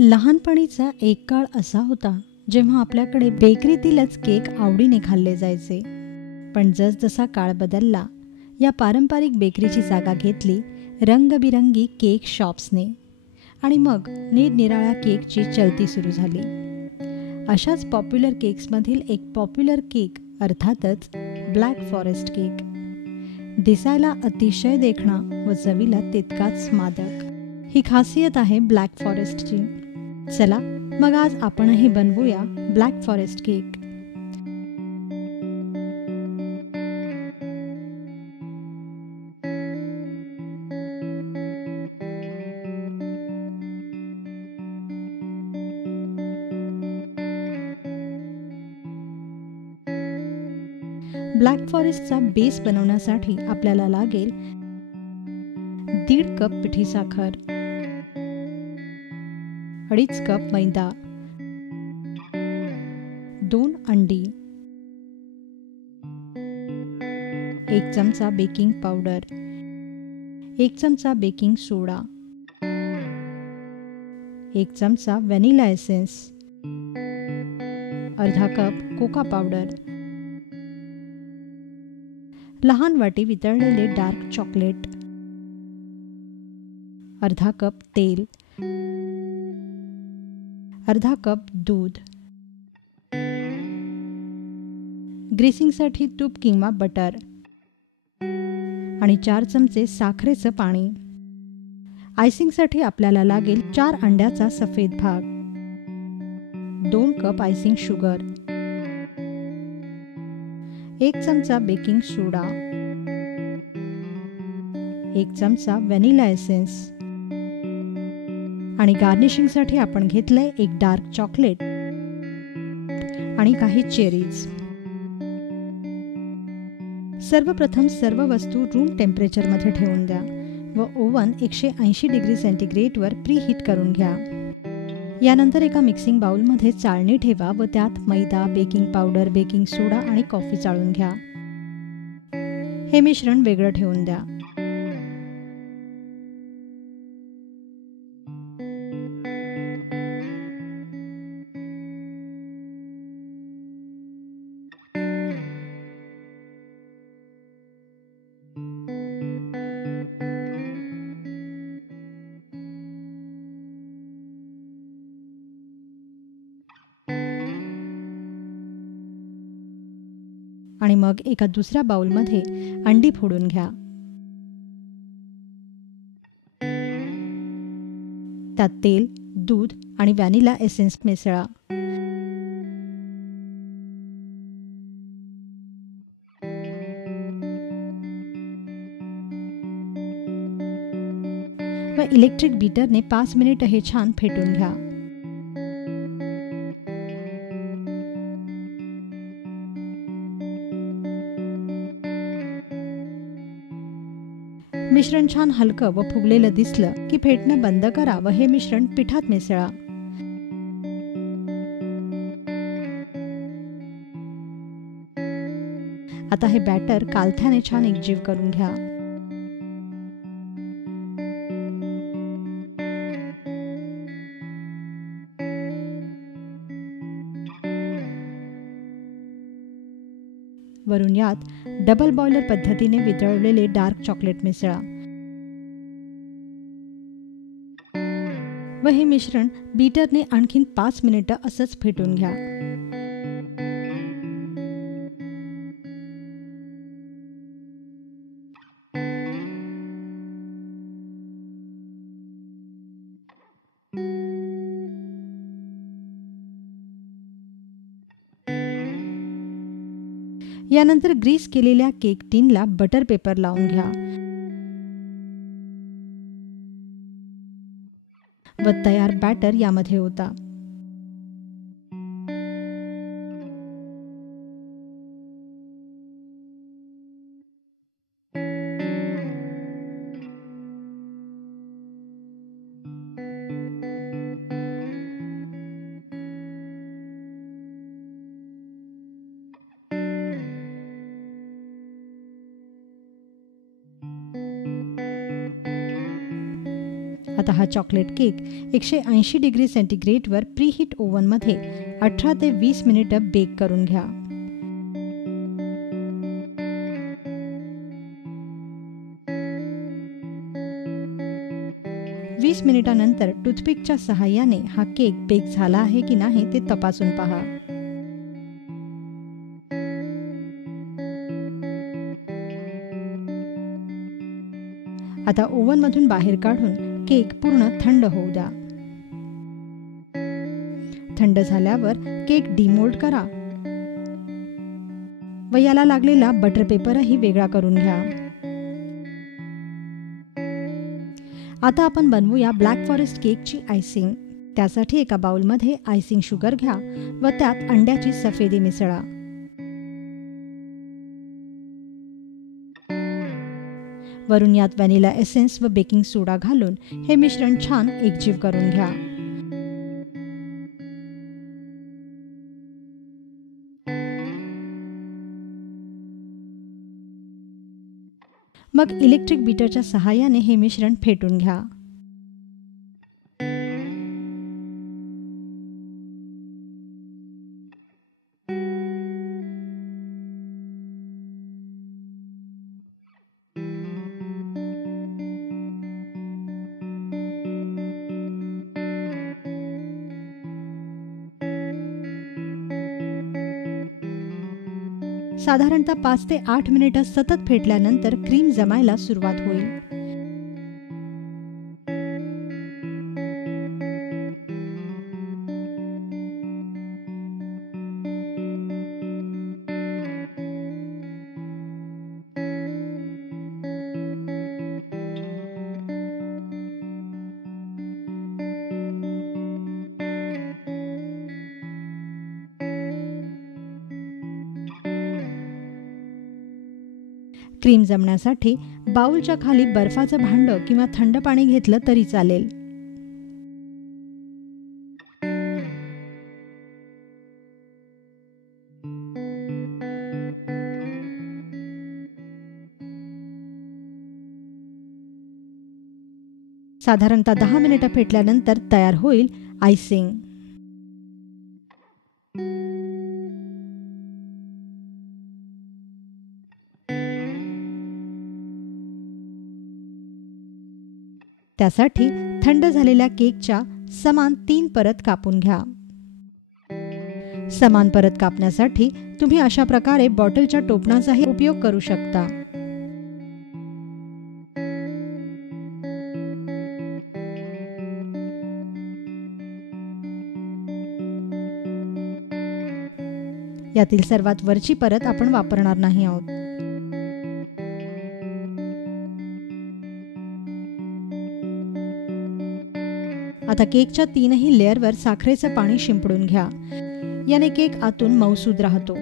लहानपणीचा एक काळ असा होता जेव्हा आपल्याकडे बेकरीतीलच केक आवडीने खाल्ले जायचे. पण जसजसा काळ बदलला, या पारंपरिक बेकरीची जागा घेतली रंगबिरंगी केक शॉप्सने आणि मग निरनिराळ्या केकची चलती सुरू झाली. अशाच पॉप्युलर केक्समधील एक पॉप्युलर केक अर्थातच ब्लॅक फॉरेस्ट केक. दिसायला अतिशय देखणा व चवीला तितकाच मादक, ही खासियत आहे ब्लॅक फॉरेस्टची. चला मग आज आपणही बनवूया ब्लॅक फॉरेस्ट केक. ब्लॅक फॉरेस्टचा बेस बनवण्यासाठी आपल्याला लागेल 1.5 कप पिठी साखर, 2.5 कप मैदा, 2 अंडी, 1 चमचा बेकिंग पावडर, 1 चमचा बेकिंग सोडा, 1 चमचा व्हॅनिला एसेन्स, अर्धा कप कोका पावडर, लहान वाटी वितळलेले डार्क चॉकलेट, अर्धा कप तेल, अर्धा कप दूध, ग्रेसिंगसाठी तूप किंवा बटर आणि 4 चमचे साखरेचं पाणी. आयसिंगसाठी आपल्याला लागेल 4 अंड्याचा सफेद भाग, 2 कप आयसिंग शुगर, 1 चमचा बेकिंग सोडा, 1 चमचा व्हॅनिला एसेन्स आणि गार्निशिंगसाठी आपण घेतलंय एक डार्क चॉकलेट आणि काही चेरीज. सर्वप्रथम सर्व वस्तू रूम टेम्परेचरमध्ये ठेवून द्या व ओव्हन 180 डिग्री सेंटीग्रेडवर प्रीहीट करून घ्या. यानंतर एका मिक्सिंग बाउलमध्ये चाळणी ठेवा व त्यात मैदा, बेकिंग पावडर, बेकिंग सोडा आणि कॉफी चाळून घ्या. हे मिश्रण वेगळं ठेवून द्या. आणि मग एका दुसऱ्या बाउलमध्ये अंडी फोडून घ्या. त्यात तेल, दूध आणि व्हॅनिला एसेन्स मिसळा. व इलेक्ट्रिक बीटरने 5 मिनिट हे छान फेटून घ्या. मिश्रण छान हलकं व फुगलेलं दिसलं की फेटणं बंद करा व हे मिश्रण पिठात मिसळा. आता हे बॅटर कालथ्याने छान एकजीव करून घ्या. वरून यात डबल बॉयलर पद्धतीने वितळवलेले डार्क चॉकलेट मिसळा व हे मिश्रण बीटरने आणखीन 5 मिनिटं असंच फेटून घ्या. यानंतर ग्रीस केलेल्या केक टिनला बटर पेपर लावून घ्या व तयार बॅटर यामध्ये ओता. आता हा चॉकलेट केक 180 डिग्री सेंटीग्रेडवर प्रीहीट ओव्हनमध्ये 18 ते 20 मिनिटं बेक करून घ्या. वीस मिनिटांनंतर टूथपिकच्या सहाय्याने हा केक बेक झाला आहे की नाही ते तपासून पहा. आता ओव्हनमधून बाहेर काढून केक पूर्ण थंड होऊ द्या. थंड झाल्यावर केक डिमोल्ड करा व याला लागलेला बटर पेपरही वेगळा करून घ्या. आता आपण बनवूया ब्लॅक फॉरेस्ट केकची आयसिंग. त्यासाठी एका बाउलमध्ये आयसिंग शुगर घ्या व त्यात अंड्याची सफेदी मिसळा. वरून यात व्हॅनिला एसेन्स व बेकिंग सोडा घालून हे मिश्रण छान एकजीव करून घ्या. मग इलेक्ट्रिक बीटरच्या सहाय्याने हे मिश्रण फेटून घ्या. साधारणतः 5 ते 8 मिनिटं सतत फेटल्यानंतर क्रीम जमायला सुरुवात होईल. क्रीम जमण्यासाठी बाउलच्या खाली बर्फाचं भांडं किंवा थंड पाणी घेतलं तरी चालेल. साधारणतः 10 मिनिटं फेटल्यानंतर तयार होईल आयसिंग. त्यासाठी थंड झालेल्या केकच्या समान 3 परत कापून घ्या. समान परत कापण्यासाठी तुम्ही अशा प्रकारे बॉटलच्या टोपणाचाही उपयोग करू शकता. यातील सर्वात वरची परत आपण वापरणार नाही आहोत. आता केकच्या 3ही लेअरवर साखरेचं पाणी शिंपडून घ्या. याने केक आतून मऊसूद राहतो.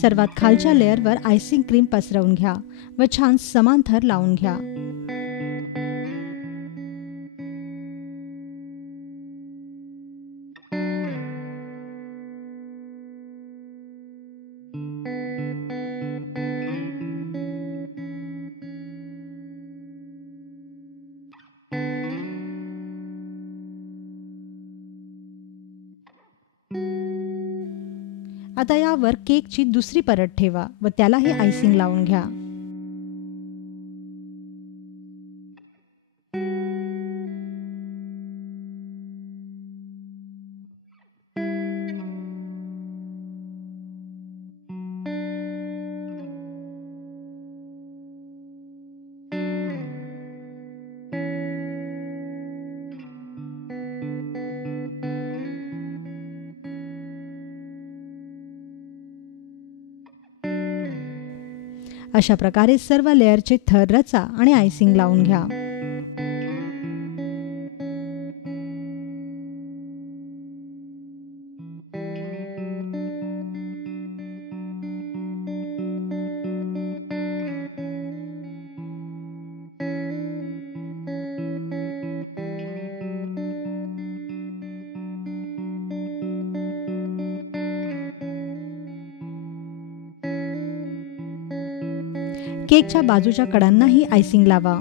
सर्वात खालच्या लेअरवर आयसिंग क्रीम पसरवून घ्या व छान समान थर लावून घ्या. आता यावर केकची दुसरी परत ठेवा व त्यालाही आयसिंग लावून घ्या. अशा प्रकारे सर्व लेअरचे थर रचा आणि आयसिंग लावून घ्या. केकच्या बाजूच्या कडांनाही आयसिंग लावा.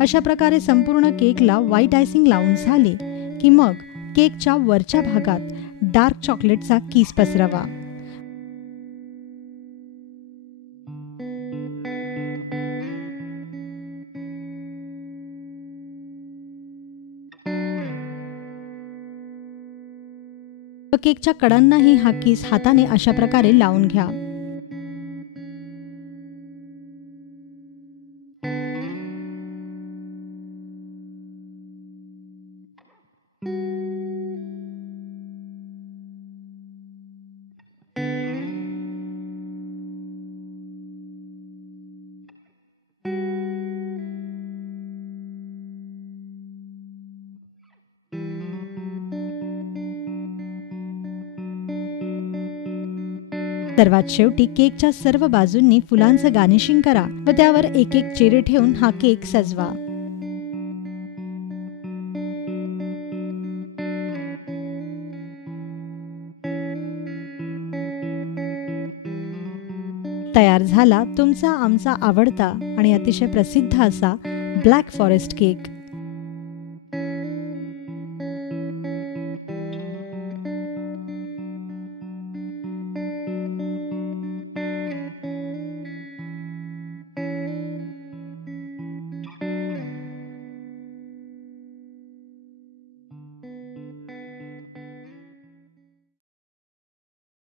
अशा प्रकारे संपूर्ण केकला व्हाईट आयसिंग लावून झाले की मग केकच्या वरच्या भागात डार्क चॉकलेटचा किस पसरवा. केकच्या कडांनाही हा किस हाताने अशा प्रकारे लावून घ्या. सर्वात शेवटी केकच्या सर्व बाजूंनी फुलांचं गार्निशिंग करा व त्यावर एक एक चेरी ठेवून हा केक सजवा. तयार झाला तुमचा आमचा आवडता आणि अतिशय प्रसिद्ध असा ब्लॅक फॉरेस्ट केक.